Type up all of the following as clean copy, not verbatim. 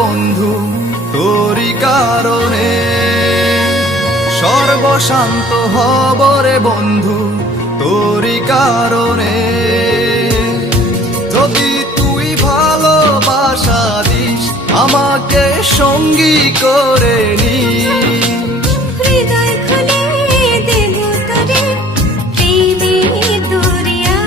বন্ধু তোরি কারণে, সর্বশান্ত হব রে বন্ধু তোরি কারণে। যদি তুই ভালোবাসা দিস আমাকে সঙ্গী করে নিস, হৃদয় খুলে দেব তোরে প্রেমের দরিয়া।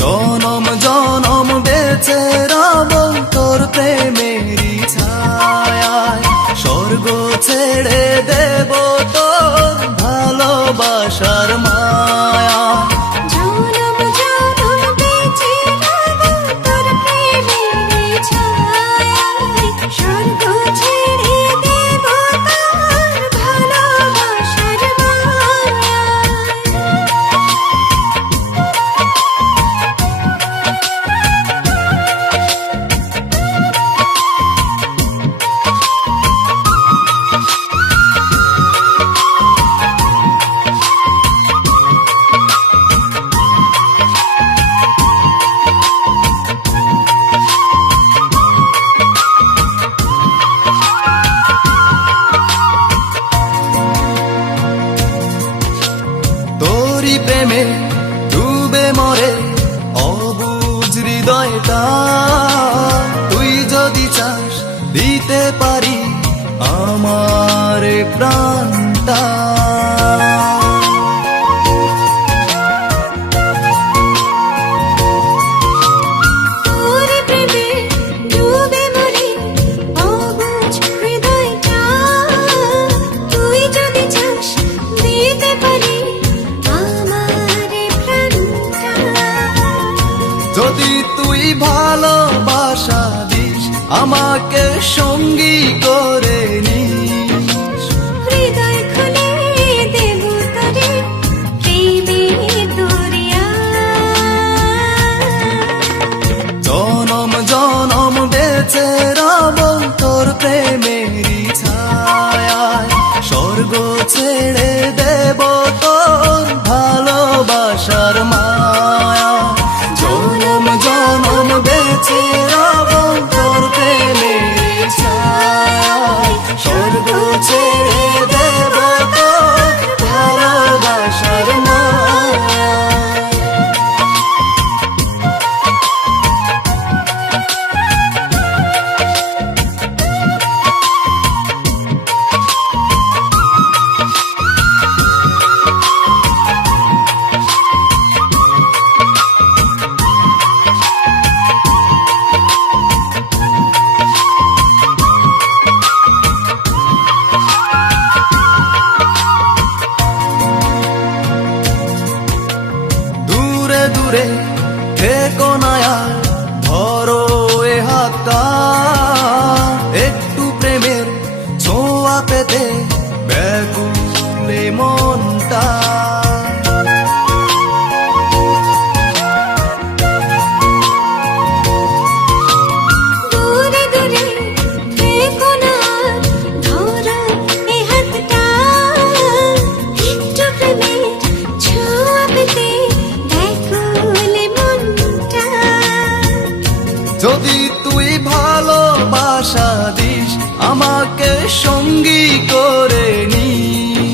জনম জনম বেঁচে রব তোর প্রেমেরই ছায়ায়, স্বর্গ ছেড়ে দেব তোর ভালোবাসার মায়া। জনম জনম বেঁচে রব তোর প্রেমের ছায়ায়, স্বর্গ ছেড়ে দেব তোর ভালোবাসার মায়ায়। তোরি প্রেমে ডুবে মরে অবুঝ হৃদয়টা, তুই যদি চাস দিতে পারি আমার প্রাণটা। তোর প্রেমে ডুবে মরে অবুঝ হৃদয়টা, তুই যদি চাস দিতে পারি আমার প্রাণটা। যদি তুই ভালোবাসা দিস আমাকে সঙ্গী করে নিস, হৃদয় খুলে দেব তোরে প্রেমের দরিয়া। জনম জনম বেঁচে রব তোর প্রেমেরই ছায়ায়, স্বর্গ ছেড়ে দেব তোর ভালোবাসার মায়া। জনম জনম বেঁচে রব তোর প্রেমেরই ছায়ায়, স্বর্গ ছেড়ে দেব তোর ভালোবাসার মায়া। দূরে দূরে থেকো না আর ধরো এ হাতটা, একটু প্রেমের ছোঁয়া পেতে ব্যাকুলে মনটা। দূরে দূরে থেকো না আর ধরো এ হাতটা, একটু প্রেমের ছোঁয়া পেতে ব্যাকুল মনটা। যদি তুই ভালোবাসা দিস আমাকে সঙ্গী করে নিস,